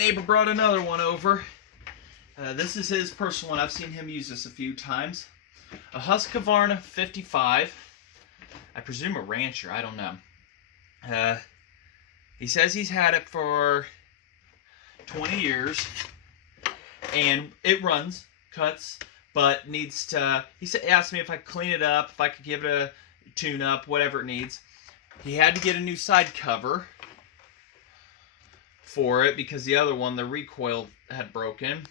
neighbor brought another one over. This is his personal one. I've seen him use this a few times. A Husqvarna 55. I presume a rancher. I don't know. He says he's had it for 20 years. And it runs, cuts, but needs to... He asked me if I could clean it up, if I could give it a tune-up, whatever it needs. He had to get a new side cover for it because the other one, the recoil, had broken.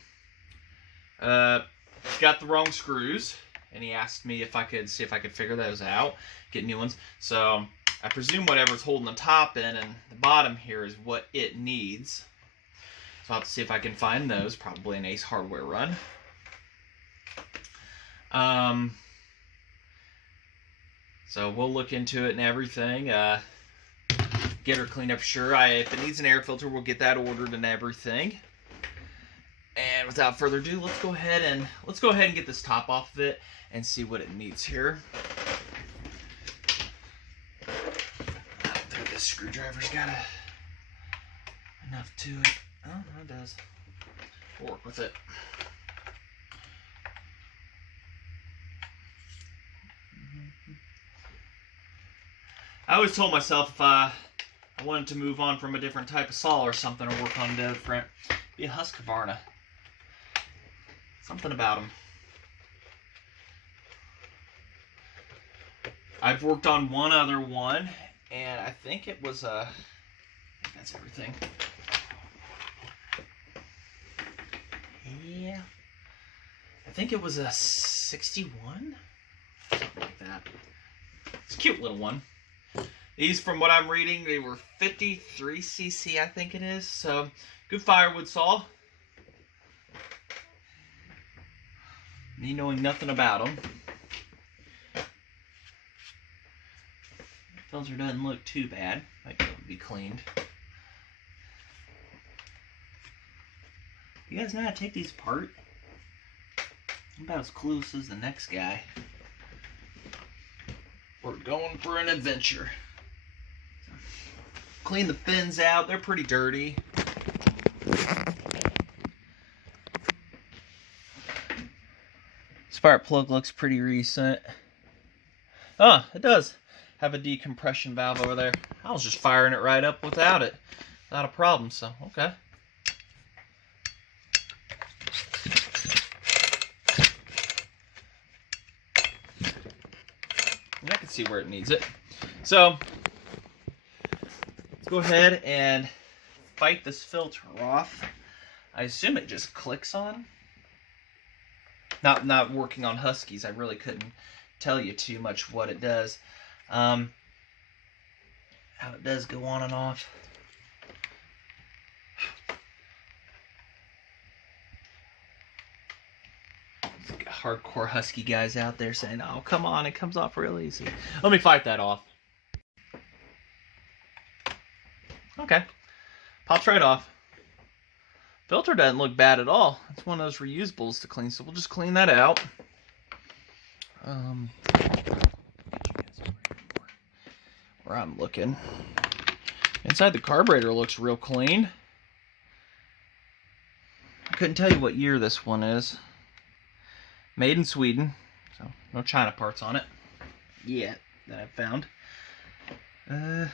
Got the wrong screws, and he asked me if I could see if I could figure those out, get new ones. So I presume whatever's holding the top in and the bottom here is what it needs. So I'll have to see if I can find those, probably an Ace Hardware run. So we'll look into it and everything. Get her cleaned up, sure. If it needs an air filter, we'll get that ordered and everything. And without further ado, let's go ahead and get this top off of it and see what it needs here. I don't think this screwdriver's got enough to it. Oh, it does. We'll work with it. I always told myself if I wanted to move on from a different type of saw or something, or work on different, be a Husqvarna. Something about them. I've worked on one other one, and I think it was a... That's everything. Yeah. I think it was a 61? Something like that. It's a cute little one. These, from what I'm reading, they were 53 cc, I think it is. So, good firewood saw. Me knowing nothing about them. Filter doesn't look too bad. Might be cleaned. You guys know how to take these apart? I'm about as clueless as the next guy. We're going for an adventure. Clean the fins out. They're pretty dirty. Spark plug looks pretty recent. Oh, it does have a decompression valve over there. I was just firing it right up without it. Not a problem, so okay. I can see where it needs it. So, let's go ahead and fight this filter off. I assume it just clicks on. Not working on Huskies, I really couldn't tell you too much what it does. How it does go on and off. Hardcore Husky guys out there saying, oh, come on, it comes off real easy. Let me fight that off. Okay. Pops right off. Filter doesn't look bad at all. It's one of those reusables to clean, so we'll just clean that out. Where I'm looking. Inside the carburetor looks real clean. I couldn't tell you what year this one is. Made in Sweden, so no China parts on it yet that I've found. I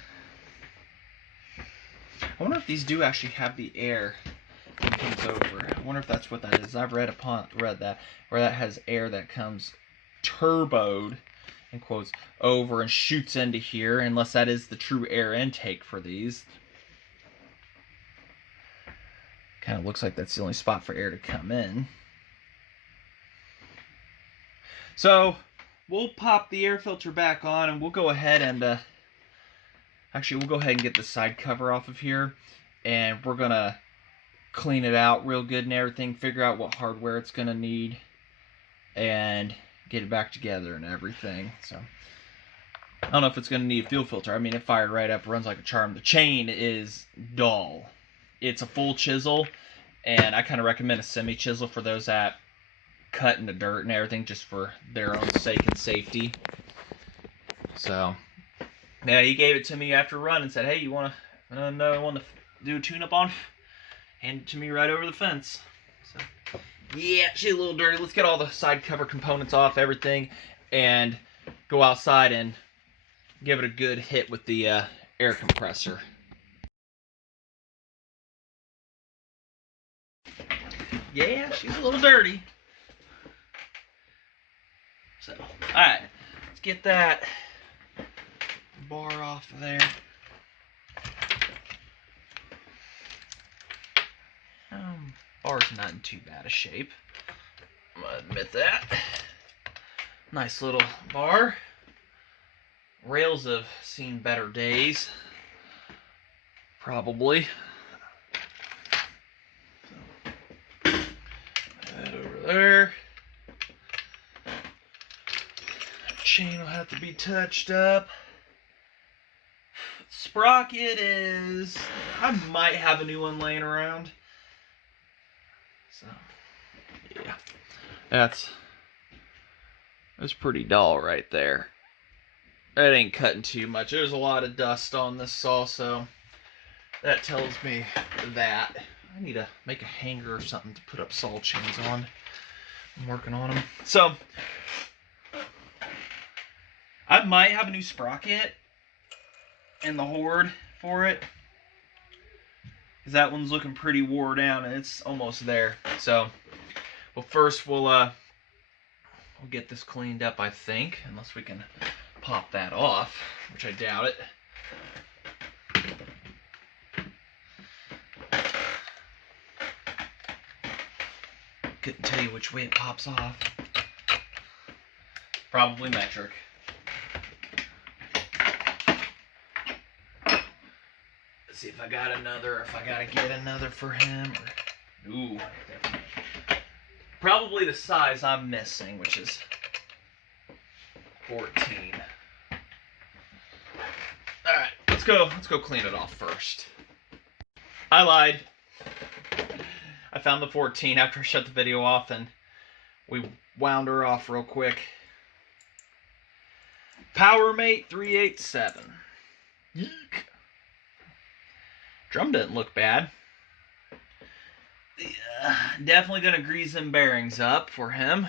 wonder if these do actually have the air that comes over. I wonder if that's what that is. I've read that where that has air that comes turboed in quotes over and shoots into here, unless that is the true air intake for these. Kind of looks like that's the only spot for air to come in. So, we'll pop the air filter back on, and we'll go ahead and, actually, we'll go ahead and get the side cover off of here, and we're going to clean it out real good and everything, figure out what hardware it's going to need, and get it back together and everything. So, I don't know if it's going to need a fuel filter. I mean, it fired right up, runs like a charm. The chain is dull. It's a full chisel, and I kind of recommend a semi-chisel for those that cut in the dirt and everything, just for their own sake and safety. So, yeah, he gave it to me after a run and said, hey, you want to do a tune-up on? hand it to me right over the fence. So, yeah, she's a little dirty. Let's get all the side cover components off, everything, and go outside and give it a good hit with the air compressor. Yeah, she's a little dirty. So, alright, let's get that bar off of there. Bar's not in too bad a shape. I'm gonna admit that. Nice little bar. Rails have seen better days. Probably. So, that over there. Chain will have to be touched up. Sprocket is... I might have a new one laying around. So, yeah. That's pretty dull right there. That ain't cutting too much. There's a lot of dust on this saw, so that tells me that. I need to make a hanger or something to put up saw chains on. I'm working on them. So, I might have a new sprocket in the Horde for it. Because that one's looking pretty wore down and it's almost there. So, well, first we'll get this cleaned up, I think. Unless we can pop that off, which I doubt it. Couldn't tell you which way it pops off. Probably metric. Let's see if I got another, if I gotta get another for him. Or, ooh, probably the size I'm missing, which is 14. Alright, let's go clean it off first. I lied. I found the 14 after I shut the video off and we wound her off real quick. PowerMate 387. Yeek. Drum doesn't look bad. Yeah, definitely gonna grease them bearings up for him.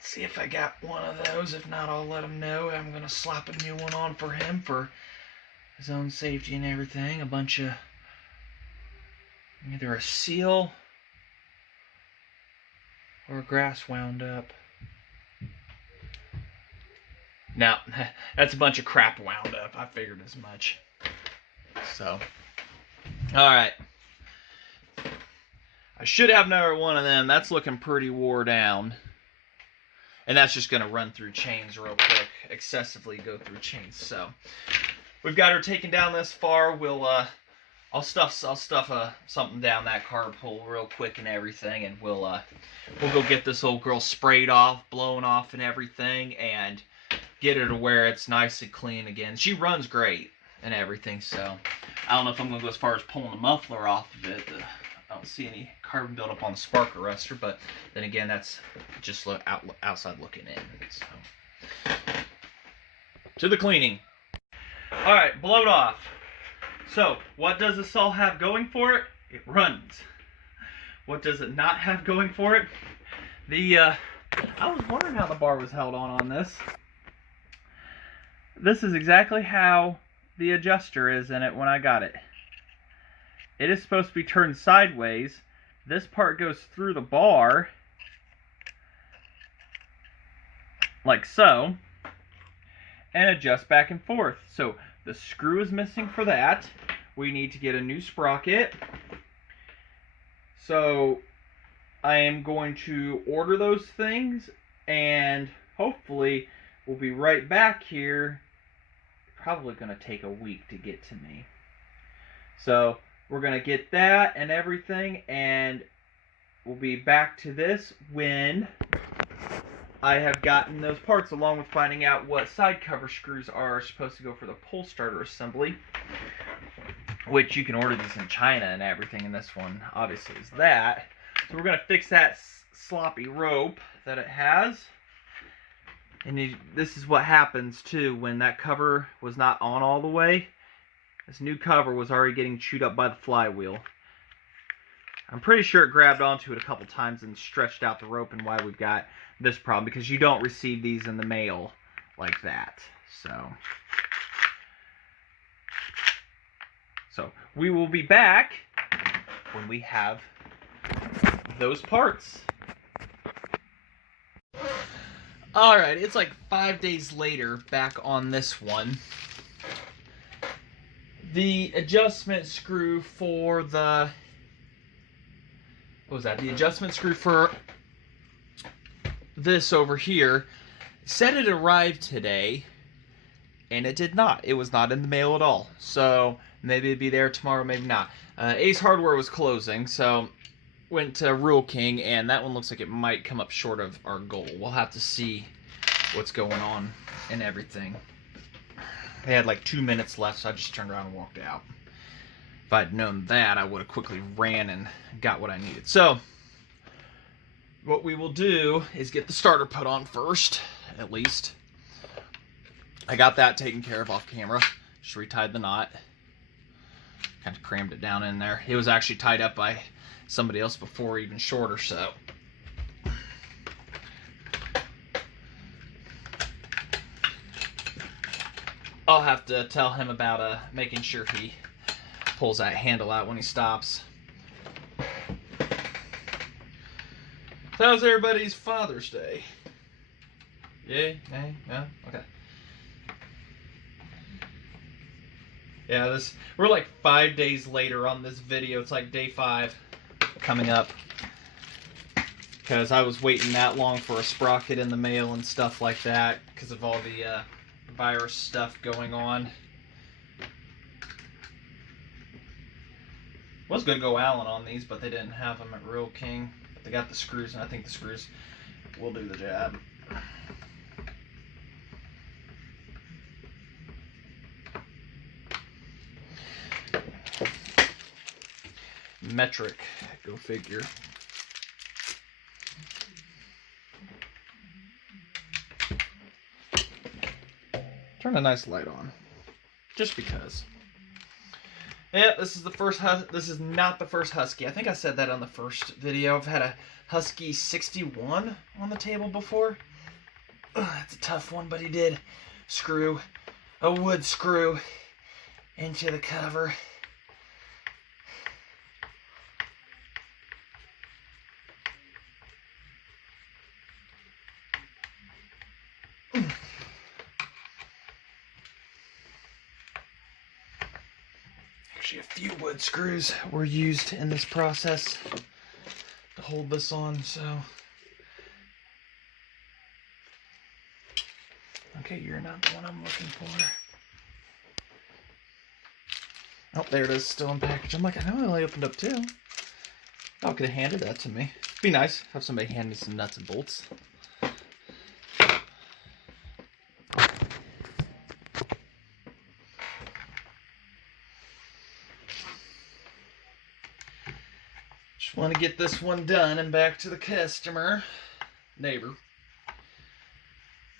See if I got one of those. If not, I'll let him know. I'm going to slap a new one on for him for his own safety and everything. A bunch of either a seal or a grass wound up. No, that's a bunch of crap wound up. I figured as much. So, alright. I should have another one of them. That's looking pretty wore down. And that's just going to run through chains real quick. Excessively go through chains. So, we've got her taken down this far. I'll stuff something down that carpool real quick and everything. And we'll go get this old girl sprayed off, blown off and everything. And get her to where it's nice and clean again. She runs great and everything. So, I don't know if I'm going to go as far as pulling the muffler off of it. I don't see any carbon buildup on the spark arrestor, but then again, that's just outside looking in. So, to the cleaning. All right, blowed off. So, what does this all have going for it? It runs. What does it not have going for it? I was wondering how the bar was held on this. This is exactly how the adjuster is in it when I got it. It is supposed to be turned sideways. This part goes through the bar, like so, and adjusts back and forth. So the screw is missing for that. We need to get a new sprocket. So I am going to order those things, and hopefully we'll be right back here. Probably going to take a week to get to me. So we're going to get that and everything, and we'll be back to this when I have gotten those parts, along with finding out what side cover screws are supposed to go for the pull starter assembly, which you can order these in China and everything, and this one obviously is that. So we're going to fix that sloppy rope that it has, And this is what happens too when that cover was not on all the way. This new cover was already getting chewed up by the flywheel. I'm pretty sure it grabbed onto it a couple times and stretched out the rope, and why we've got this problem, because you don't receive these in the mail like that. So we will be back when we have those parts. Alright, it's like 5 days later, back on this one. The adjustment screw for the... What was that? The adjustment screw for this over here said it arrived today, and it did not. It was not in the mail at all. So maybe it'd be there tomorrow, maybe not. Ace Hardware was closing, so went to Rural King, and that one looks like it might come up short of our goal. We'll have to see what's going on and everything. They had like 2 minutes left, so I just turned around and walked out. If I'd known that, I would have quickly ran and got what I needed. So what we will do is get the starter put on first, at least. I got that taken care of off camera. Just retied the knot. Kind of crammed it down in there. It was actually tied up by somebody else before, even shorter, so. I'll have to tell him about making sure he pulls that handle out when he stops. So how's everybody's Father's Day? Yay? Nay? No? Okay. Yeah, we're like 5 days later on this video. It's like day 5 coming up. Because I was waiting that long for a sprocket in the mail and stuff like that because of all the virus stuff going on. Was going to go Allen on these, but they didn't have them at Real King. But they got the screws, and I think the screws will do the job. Metric, go figure. Turn a nice light on, just because. Yeah, this is the first. This is not the first Husky. I think I said that on the first video. I've had a Husky 61 on the table before. That's a tough one, but he did screw a wood screw into the cover. Actually, a few wood screws were used in this process to hold this on, so. Okay, you're not the one I'm looking for. Oh, there it is, still in package. I'm like, I know I only opened up 2. Oh, could have handed that to me. Be nice, have somebody hand me some nuts and bolts. Just want to get this one done and back to the customer. Neighbor.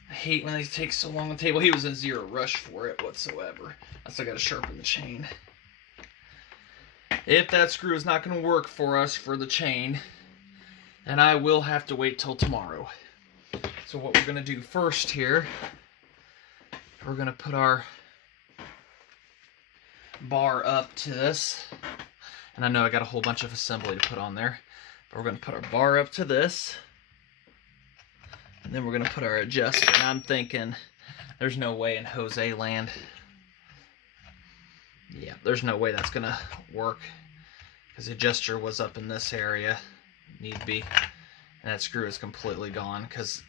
I hate when these take so long on the table. He was in zero rush for it whatsoever. I still got to sharpen the chain. If that screw is not going to work for us for the chain, then I will have to wait till tomorrow. So what we're going to do first here, we're going to put our bar up to this. And I know I got a whole bunch of assembly to put on there. But we're going to put our bar up to this. And then we're going to put our adjuster. And I'm thinking, there's no way in Jose land. Yeah, there's no way that's going to work. Because the adjuster was up in this area. Need be. And that screw is completely gone. Because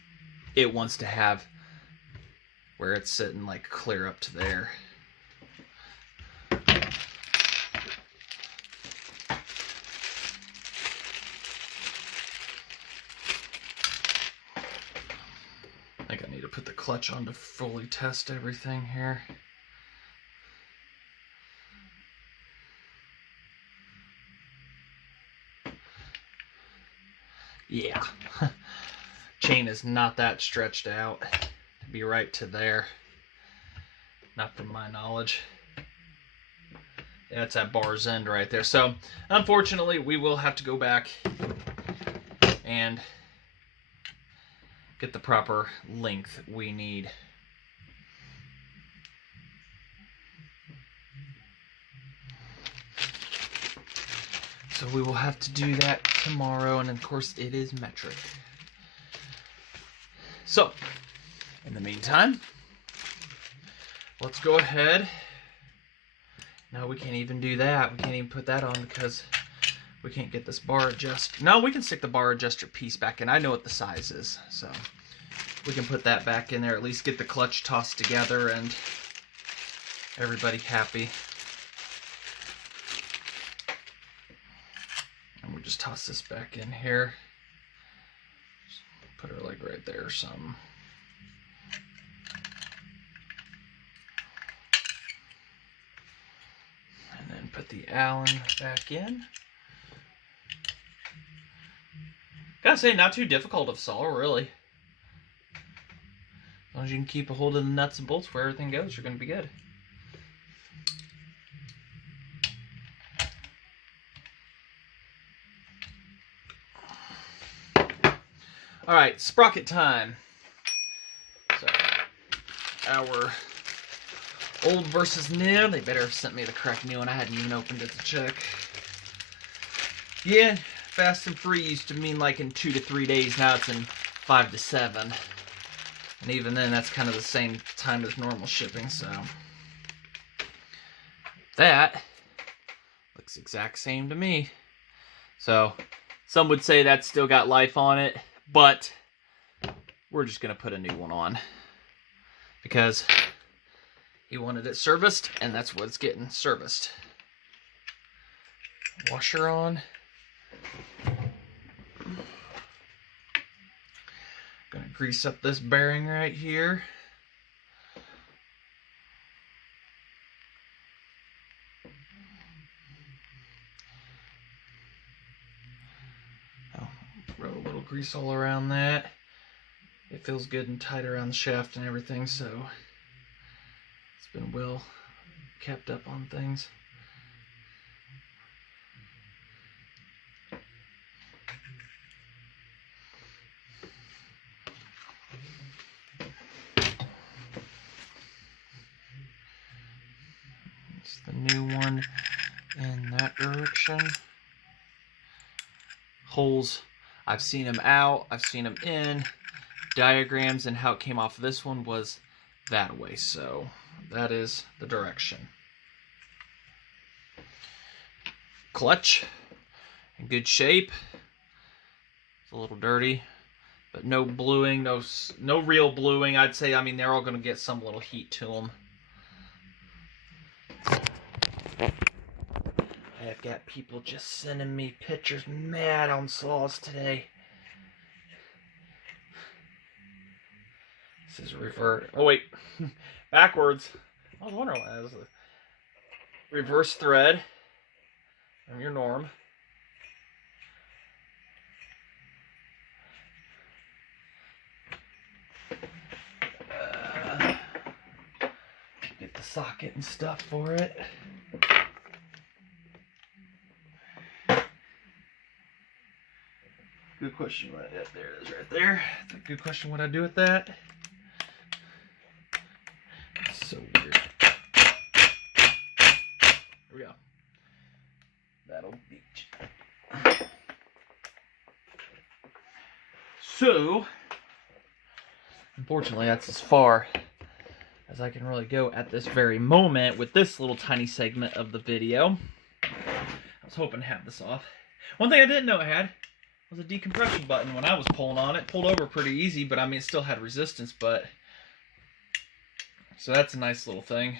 it wants to have where it's sitting like clear up to there. I think I need to put the clutch on to fully test everything here. Yeah. Chain is not that stretched out. to be right to there. Not from my knowledge. That's at bar's end right there. So, unfortunately, we will have to go back and get the proper length we need. So we will have to do that tomorrow, and of course it is metric. So, in the meantime, let's go ahead. No, we can't even do that. We can't even put that on because we can't get this bar adjust. No, we can stick the bar adjuster piece back in. I know what the size is, so we can put that back in there. At least get the clutch tossed together and everybody happy. And we'll just toss this back in here. Just put her like right there or something. And then put the Allen back in. Gotta say, not too difficult of saw, really. As long as you can keep a hold of the nuts and bolts where everything goes, you're gonna be good. Alright, sprocket time. So, our old versus new. They better have sent me the correct new one. I hadn't even opened it to check. Yeah, fast and free used to mean like in 2 to 3 days. Now it's in 5 to 7. And even then, that's kind of the same time as normal shipping, so. That looks exact same to me. So, some would say that's still got life on it. But we're just going to put a new one on because he wanted it serviced, and that's what it's getting, serviced. Washer on. Going to grease up this bearing right here. Throw a little grease all around that. It feels good and tight around the shaft and everything, so it's been well kept up on things. It's the new one in that direction. Holes, I've seen them out, I've seen them in. Diagrams and how it came off of this one was that way, so that is the direction. Clutch, in good shape. It's a little dirty, but no bluing, no real bluing, I'd say. I mean, they're all going to get some little heat to them. I've got people just sending me pictures mad on saws today. This is reverse. Oh, wait. Backwards. I was wondering why that was a reverse thread from your norm. Get the socket and stuff for it. Good question. What I, there it is right there. That's a good question what I do with that. It's so weird. Here we go. That'll beat you. So, unfortunately, that's as far as I can really go at this very moment with this little tiny segment of the video. I was hoping to have this off. One thing I didn't know I had was a decompression button when I was pulling on it. Pulled over pretty easy, but I mean, it still had resistance, but... So that's a nice little thing.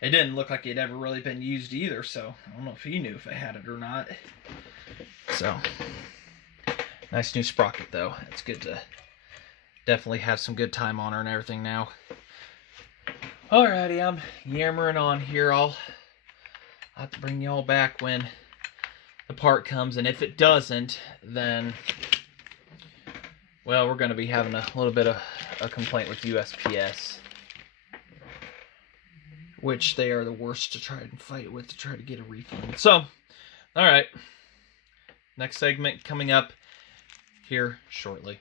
It didn't look like it had ever really been used either, so I don't know if he knew if I had it or not. So, nice new sprocket though. It's good to definitely have some good time on her and everything now. Alrighty, I'm yammering on here. I'll have to bring y'all back when the part comes, and if it doesn't, then Well, we're going to be having a little bit of a complaint with USPS, which they are the worst to try and fight with to try to get a refund. So, all right. Next segment coming up here shortly.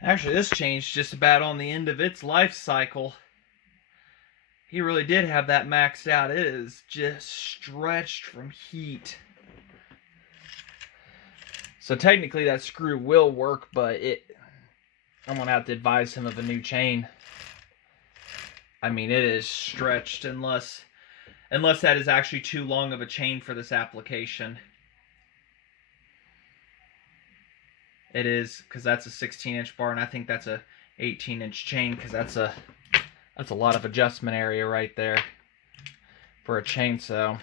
Actually, this chain's just about on the end of its life cycle. He really did have that maxed out. It is just stretched from heat. So technically that screw will work, but I'm going to have to advise him of a new chain. I mean, it is stretched unless that is actually too long of a chain for this application. It is, because that's a 16-inch bar, and I think that's a 18-inch chain, because that's a lot of adjustment area right there for a chainsaw.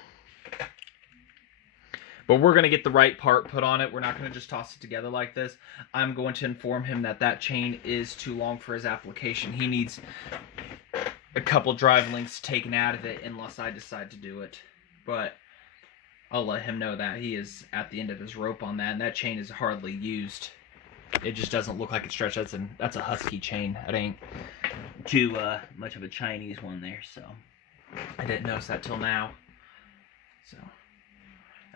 But we're going to get the right part put on it. We're not going to just toss it together like this. I'm going to inform him that that chain is too long for his application. He needs a couple drive links taken out of it unless I decide to do it. But I'll let him know that he is at the end of his rope on that, and that chain is hardly used. It just doesn't look like it's stretched. That's a Husky chain. It ain't too much of a Chinese one there, so I didn't notice that till now. So,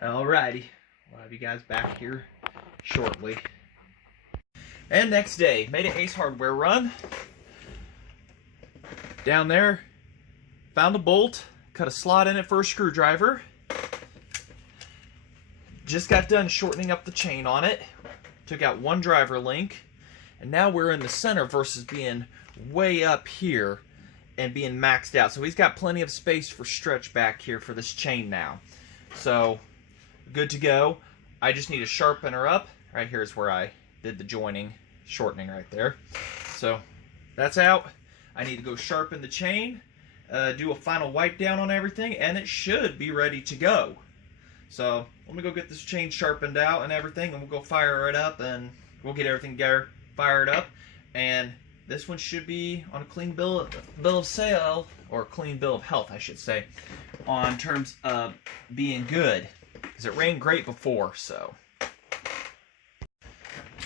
alrighty, we'll have you guys back here shortly. And next day, made an Ace Hardware run. Down there, found a bolt, cut a slot in it for a screwdriver. Just got done shortening up the chain on it. Took out one driver link, and now we're in the center versus being way up here and being maxed out. So he's got plenty of space for stretch back here for this chain now. So good to go. I just need to sharpen her up. Right here is where I did the joining, shortening right there. So that's out. I need to go sharpen the chain, do a final wipe down on everything, and it should be ready to go. So let me go get this chain sharpened out and everything, and we'll go fire it up, and we'll get everything together, fired up, and this one should be on a clean bill of sale, or clean bill of health, I should say, on terms of being good, because it ran great before. So,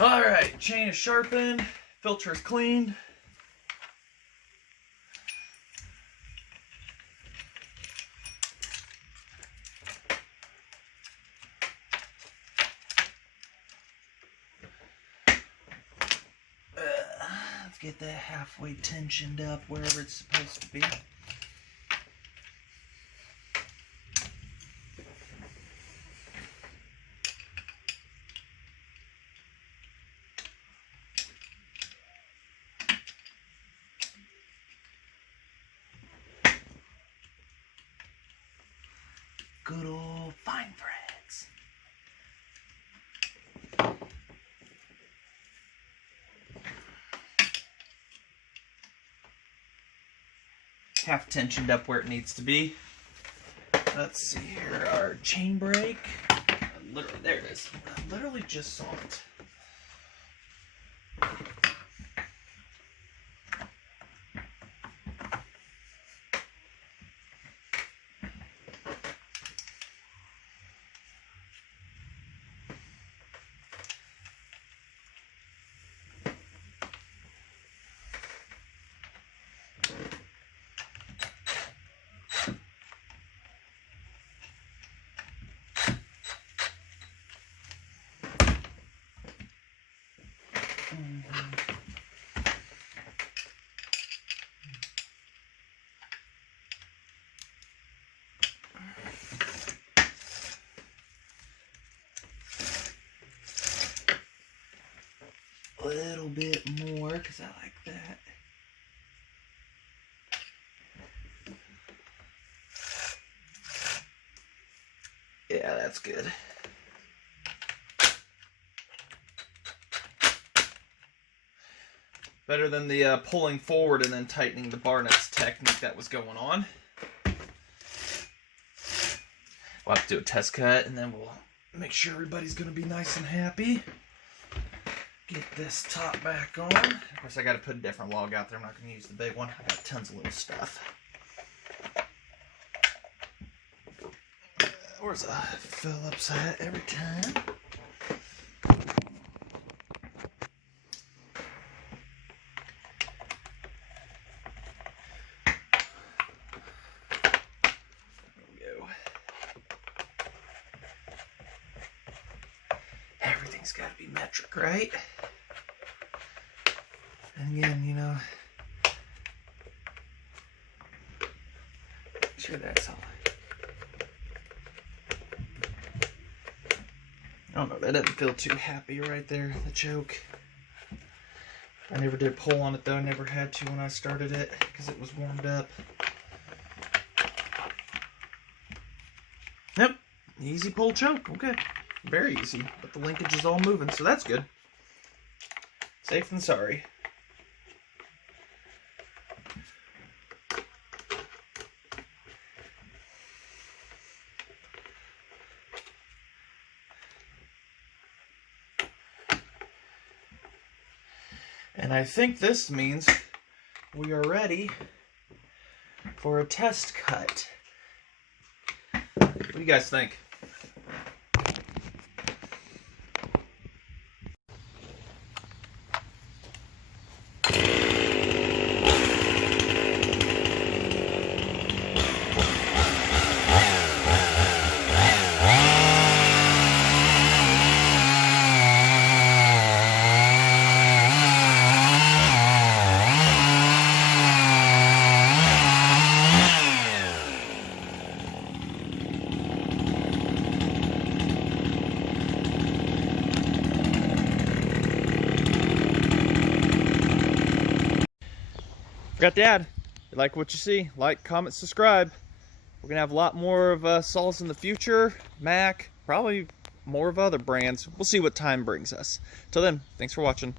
all right, chain is sharpened, filter is cleaned. Get that halfway tensioned up wherever it's supposed to be. Good old fine threads. Half tensioned up where it needs to be. Let's see here, our chain brake. Literally, there it is. I literally just saw it. A little bit more, because I like that. Yeah, that's good. Better than the pulling forward and then tightening the bar nuts technique that was going on. We'll have to do a test cut, and then we'll make sure everybody's going to be nice and happy. Get this top back on. Of course, I got to put a different log out there. I'm not going to use the big one. I got tons of little stuff. Where's a Phillips at every time? everything's got to be metric, right? And again, you know, make sure that's all. I don't know, that doesn't feel too happy right there, the choke. I never did pull on it though, I never had to when I started it because it was warmed up. Yep, easy pull choke, okay. Very easy, but the linkage is all moving, so that's good. Safe than sorry. And I think this means we are ready for a test cut. What do you guys think? Forgot to add, if you like what you see, like, comment, subscribe. We're going to have a lot more of saws in the future, Mac, probably more of other brands. We'll see what time brings us. Till then, thanks for watching.